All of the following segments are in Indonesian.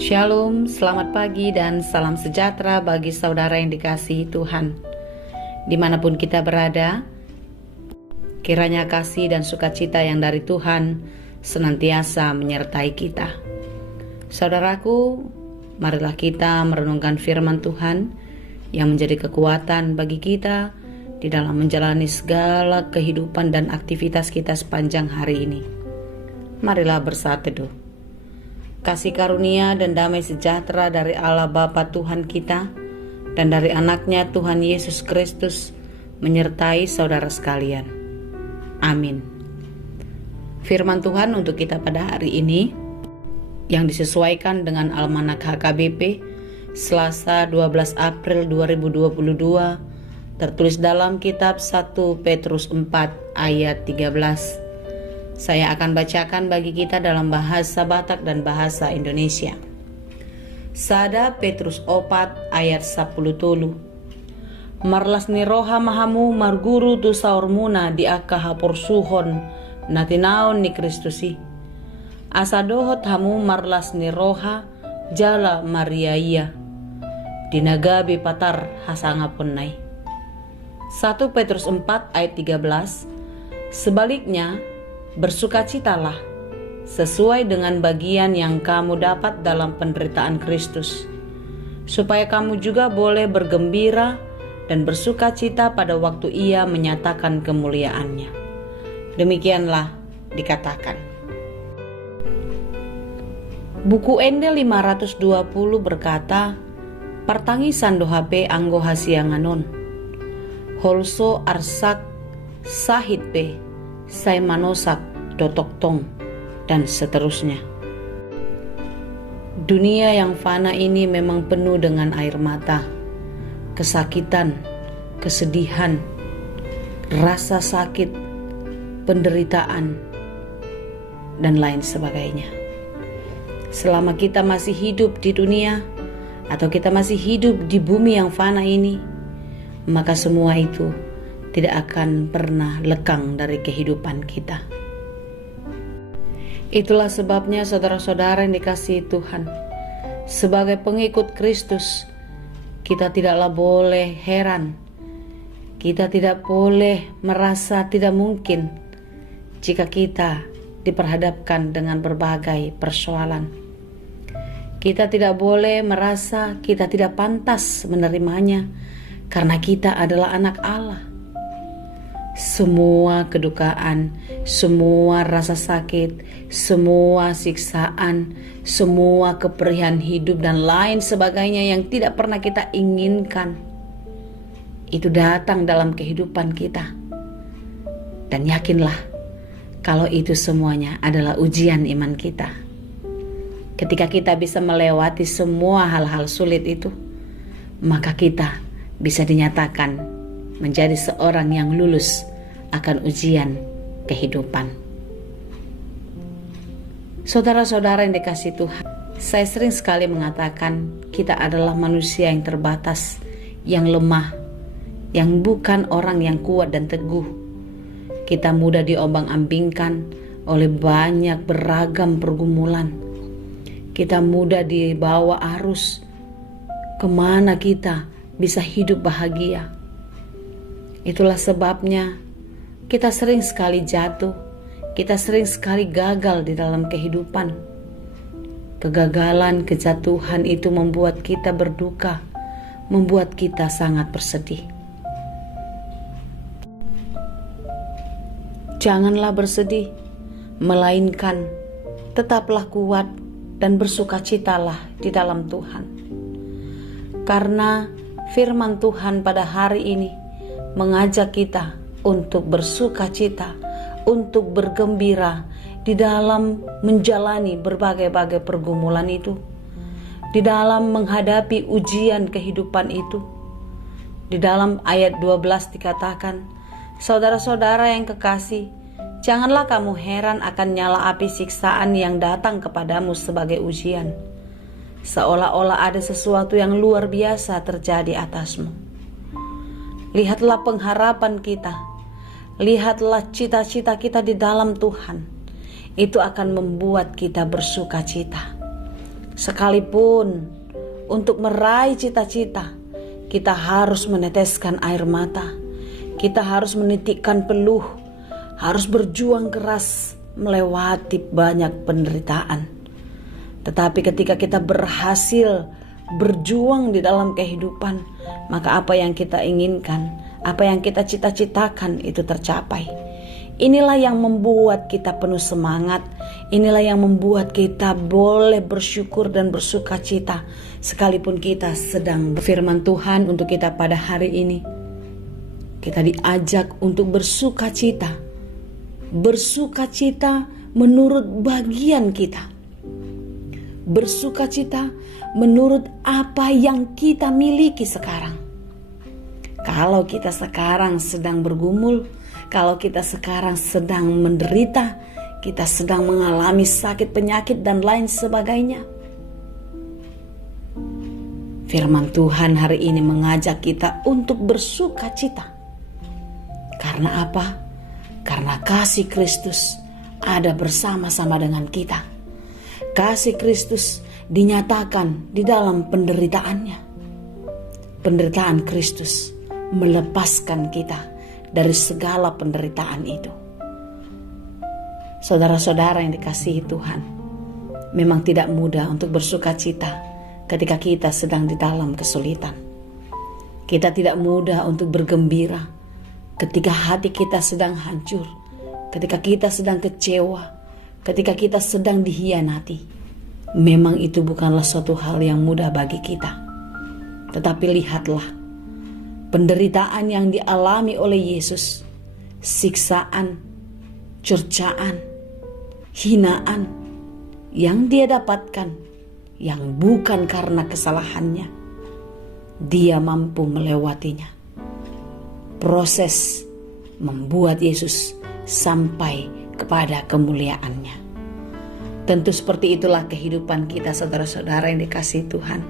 Shalom, selamat pagi dan salam sejahtera bagi saudara yang dikasihi Tuhan. Dimanapun kita berada, kiranya kasih dan sukacita yang dari Tuhan senantiasa menyertai kita. Saudaraku, marilah kita merenungkan firman Tuhan yang menjadi kekuatan bagi kita di dalam menjalani segala kehidupan dan aktivitas kita sepanjang hari ini. Marilah bersatu teduh. Kasih karunia dan damai sejahtera dari Allah Bapa Tuhan kita dan dari anaknya Tuhan Yesus Kristus menyertai saudara sekalian. Amin. Firman Tuhan untuk kita pada hari ini yang disesuaikan dengan Almanak HKBP Selasa 12 April 2022 tertulis dalam kitab 1 Petrus 4 ayat 13. Saya akan bacakan bagi kita dalam bahasa Batak dan bahasa Indonesia. Sada Petrus 4 ayat 10 tolu. Marlas ni roha mahamu marguru tu saurmuna di akaha porsuhon natinaon ni Kristusi. Asadohot hamu marlas ni roha jala mariaia. Dinagabi patar hasanga punai. 1 Petrus 4 ayat 13. Sebaliknya, bersukacitalah sesuai dengan bagian yang kamu dapat dalam penderitaan Kristus, supaya kamu juga boleh bergembira dan bersukacita pada waktu Ia menyatakan kemuliaannya. Demikianlah dikatakan. Buku Ende 520 berkata, "Pertangisan dohape anggo hasianganon, holso arsak sahit pe, saya manosak dotok tong," dan seterusnya. Dunia yang fana ini memang penuh dengan air mata, kesakitan, kesedihan, rasa sakit, penderitaan, dan lain sebagainya. Selama kita masih hidup di dunia atau kita masih hidup di bumi yang fana ini, maka semua itu tidak akan pernah lekang dari kehidupan kita. Itulah sebabnya saudara-saudara yang dikasihi Tuhan, sebagai pengikut Kristus, kita tidaklah boleh heran, kita tidak boleh merasa tidak mungkin jika kita diperhadapkan dengan berbagai persoalan. Kita tidak boleh merasa kita tidak pantas menerimanya karena kita adalah anak Allah. Semua kedukaan, semua rasa sakit, semua siksaan, semua keperihan hidup dan lain sebagainya yang tidak pernah kita inginkan, itu datang dalam kehidupan kita. Dan yakinlah, kalau itu semuanya adalah ujian iman kita. Ketika kita bisa melewati semua hal-hal sulit itu, maka kita bisa dinyatakan menjadi seorang yang lulus akan ujian kehidupan. Saudara-saudara yang dikasihi Tuhan, saya sering sekali mengatakan kita adalah manusia yang terbatas, yang lemah, yang bukan orang yang kuat dan teguh. Kita mudah diombang-ambingkan oleh banyak beragam pergumulan. Kita mudah dibawa arus kemana kita bisa hidup bahagia. Itulah sebabnya kita sering sekali jatuh, kita sering sekali gagal di dalam kehidupan. Kegagalan, kejatuhan itu membuat kita berduka, membuat kita sangat bersedih. Janganlah bersedih, melainkan tetaplah kuat dan bersukacitalah di dalam Tuhan. Karena firman Tuhan pada hari ini mengajak kita untuk bersukacita, untuk bergembira di dalam menjalani berbagai-bagai pergumulan itu, di dalam menghadapi ujian kehidupan itu. Di dalam ayat 12 dikatakan, "Saudara-saudara yang kekasih, janganlah kamu heran akan nyala api siksaan yang datang kepadamu sebagai ujian, seolah-olah ada sesuatu yang luar biasa terjadi atasmu. Lihatlah pengharapan kita, lihatlah cita-cita kita di dalam Tuhan. Itu akan membuat kita bersukacita. Sekalipun untuk meraih cita-cita, kita harus meneteskan air mata. Kita harus menitikkan peluh, harus berjuang keras melewati banyak penderitaan. Tetapi ketika kita berhasil berjuang di dalam kehidupan, maka apa yang kita inginkan, apa yang kita cita-citakan itu tercapai. Inilah yang membuat kita penuh semangat. Inilah yang membuat kita boleh bersyukur dan bersuka cita sekalipun kita sedang berfirman Tuhan untuk kita pada hari ini. Kita diajak untuk bersuka cita. Bersuka cita menurut bagian kita. Bersuka cita menurut apa yang kita miliki sekarang. Kalau kita sekarang sedang bergumul, kalau kita sekarang sedang menderita, kita sedang mengalami sakit, penyakit, dan lain sebagainya. Firman Tuhan hari ini mengajak kita untuk bersuka cita. Karena apa? Karena kasih Kristus ada bersama-sama dengan kita. Kasih Kristus dinyatakan di dalam penderitaannya. Penderitaan Kristus melepaskan kita dari segala penderitaan itu. Saudara-saudara yang dikasihi Tuhan, memang tidak mudah untuk bersuka cita ketika kita sedang di dalam kesulitan. Kita tidak mudah untuk bergembira ketika hati kita sedang hancur, ketika kita sedang kecewa, ketika kita sedang dihianati. Memang itu bukanlah suatu hal yang mudah bagi kita. Tetapi lihatlah penderitaan yang dialami oleh Yesus, siksaan, cercaan, hinaan yang dia dapatkan, yang bukan karena kesalahannya. Dia mampu melewatinya. Proses membuat Yesus sampai kepada kemuliaannya. Tentu seperti itulah kehidupan kita, saudara-saudara yang dikasihi Tuhan.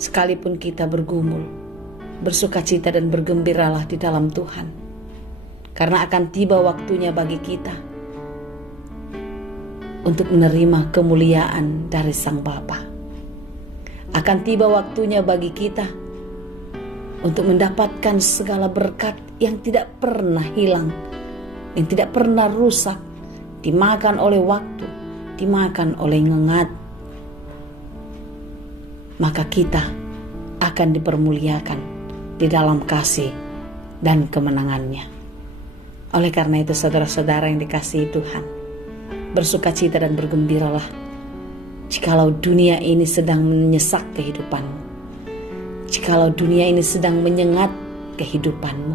Sekalipun kita bergumul, bersukacita dan bergembiralah di dalam Tuhan. Karena akan tiba waktunya bagi kita untuk menerima kemuliaan dari Sang Bapa. Akan tiba waktunya bagi kita untuk mendapatkan segala berkat yang tidak pernah hilang, yang tidak pernah rusak, dimakan oleh waktu, dimakan oleh ngengat. Maka kita akan dipermuliakan di dalam kasih dan kemenangannya. Oleh karena itu, saudara-saudara yang dikasihi Tuhan, bersukacita dan bergembiralah jikalau dunia ini sedang menyesak kehidupanmu, jikalau dunia ini sedang menyengat kehidupanmu.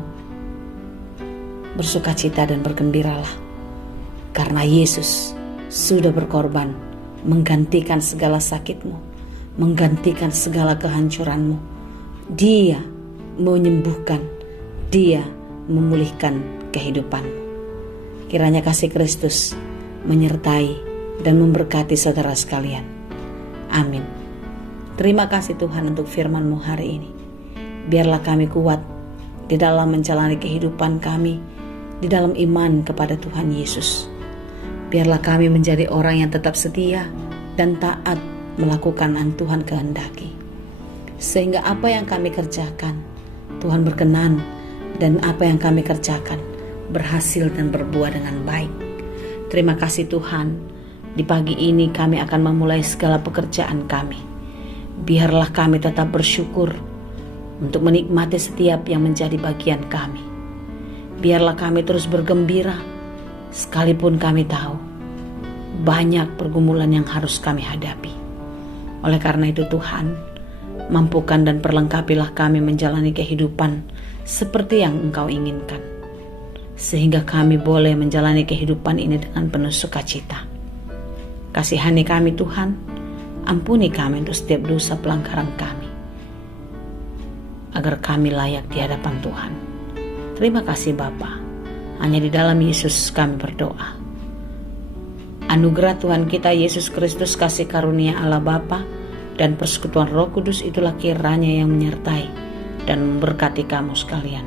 Bersukacita dan bergembiralah karena Yesus sudah berkorban menggantikan segala sakitmu, menggantikan segala kehancuranmu. Dia menyembuhkan, Dia memulihkan kehidupanmu. Kiranya kasih Kristus menyertai dan memberkati saudara sekalian. Amin. Terima kasih Tuhan untuk firman-Mu hari ini. Biarlah kami kuat di dalam menjalani kehidupan kami, di dalam iman kepada Tuhan Yesus. Biarlah kami menjadi orang yang tetap setia dan taat melakukan yang Tuhan kehendaki. Sehingga apa yang kami kerjakan, Tuhan berkenan, dan apa yang kami kerjakan berhasil dan berbuah dengan baik. Terima kasih Tuhan, di pagi ini kami akan memulai segala pekerjaan kami. Biarlah kami tetap bersyukur untuk menikmati setiap yang menjadi bagian kami. Biarlah kami terus bergembira, sekalipun kami tahu banyak pergumulan yang harus kami hadapi. Oleh karena itu Tuhan, mampukan dan perlengkapilah kami menjalani kehidupan seperti yang Engkau inginkan, sehingga kami boleh menjalani kehidupan ini dengan penuh sukacita. Kasihani kami Tuhan, ampuni kami untuk setiap dosa pelanggaran kami, agar kami layak di hadapan Tuhan. Terima kasih Bapa. Hanya di dalam Yesus kami berdoa. Anugerah Tuhan kita Yesus Kristus, kasih karunia Allah Bapa, dan persekutuan Roh Kudus itulah kiranya yang menyertai dan memberkati kamu sekalian.